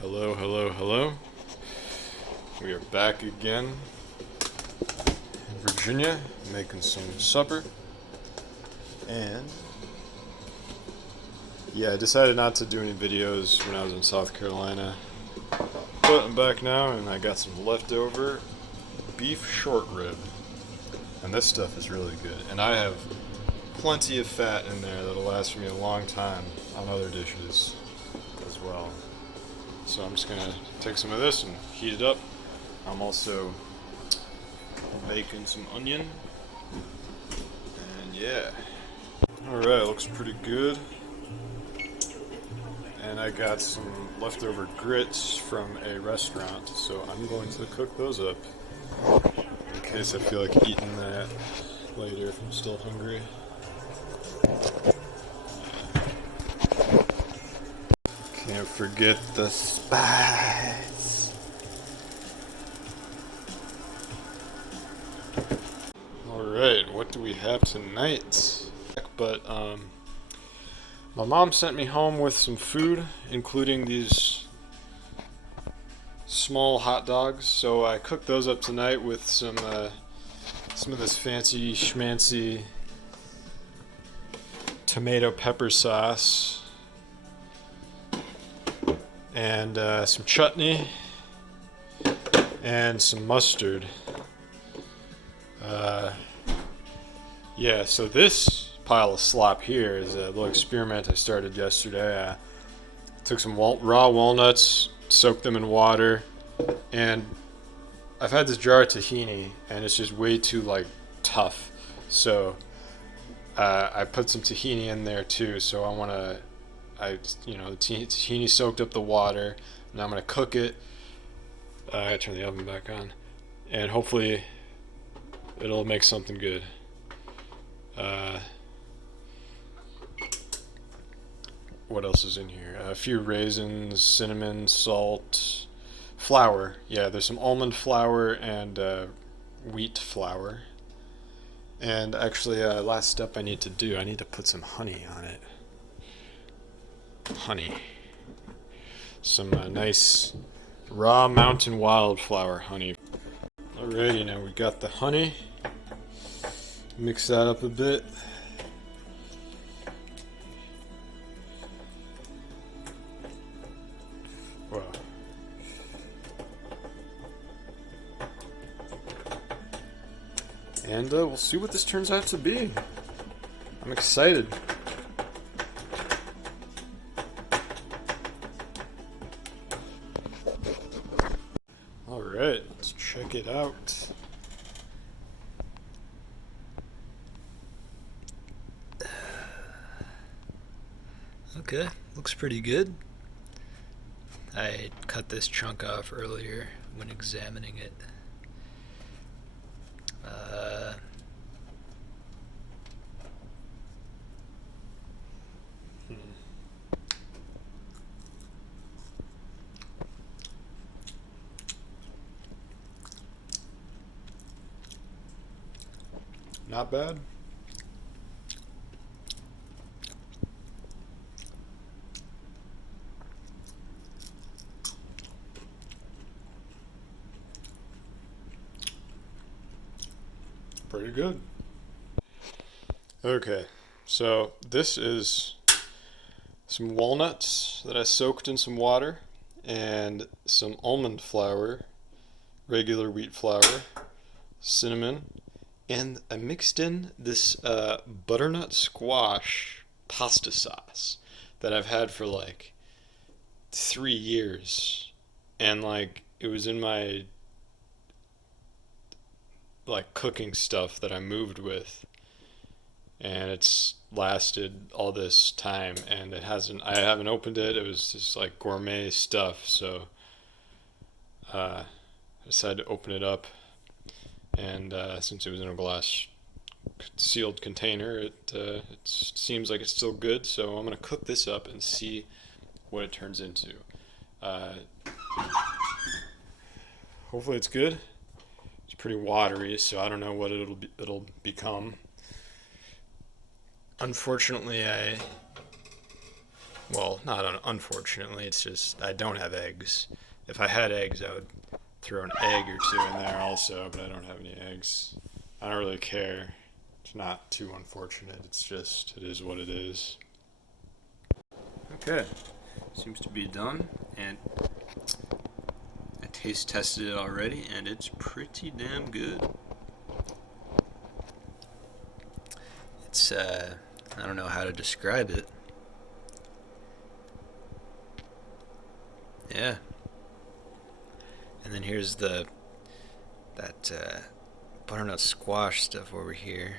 Hello, hello, hello. We are back again in Virginia making some supper. And yeah, I decided not to do any videos when I was in South Carolina. But I'm back now and I got some leftover beef short rib. And this stuff is really good. And I have plenty of fat in there that'll last for me a long time on other dishes as well. So I'm just gonna take some of this and heat it up. I'm also baking some onion. And yeah. Alright, looks pretty good. And I got some leftover grits from a restaurant, so I'm going to cook those up in case I feel like eating that later if I'm still hungry. Can't forget the spice. Alright, what do we have tonight? But my mom sent me home with some food, including these small hot dogs. So I cooked those up tonight with some of this fancy schmancy tomato pepper sauce and some chutney and some mustard. Yeah, so this pile of slop here is a little experiment I started yesterday. I took some raw walnuts, soaked them in water, and I've had this jar of tahini, and it's just way too tough. So I put some tahini in there too. So the tahini soaked up the water. Now I'm gonna cook it. I gotta turn the oven back on, and hopefully it'll make something good. What else is in here? A few raisins, cinnamon, salt, flour. Yeah, there's some almond flour and wheat flour. And actually, last step I need to do, I need to put some honey on it. Honey. Some nice raw mountain wildflower honey. Alrighty, now we got the honey. Mix that up a bit. Wow. And we'll see what this turns out to be. I'm excited. Alright, let's check it out. Okay, looks pretty good. I cut this chunk off earlier when examining it. Not bad. Pretty good. Okay, so this is some walnuts that I soaked in some water and some almond flour, regular wheat flour, cinnamon, and I mixed in this butternut squash pasta sauce that I've had for 3 years, and it was in my cooking stuff that I moved with, and it's lasted all this time, and I haven't opened it. It was just gourmet stuff, so I decided to open it up, and since it was in a glass sealed container, it seems like it's still good, so I'm gonna cook this up and see what it turns into. Hopefully it's good. It's pretty watery, so I don't know what it'll become. Unfortunately, I Well, not unfortunately, it's just I don't have eggs. If I had eggs, I would throw an egg or two in there also, but I don't have any eggs. I don't really care. It's not too unfortunate. It's just, it is what it is. Okay, seems to be done, and I taste tested it already, and it's pretty damn good. It's I don't know how to describe it. Yeah. And then here's that butternut squash stuff over here.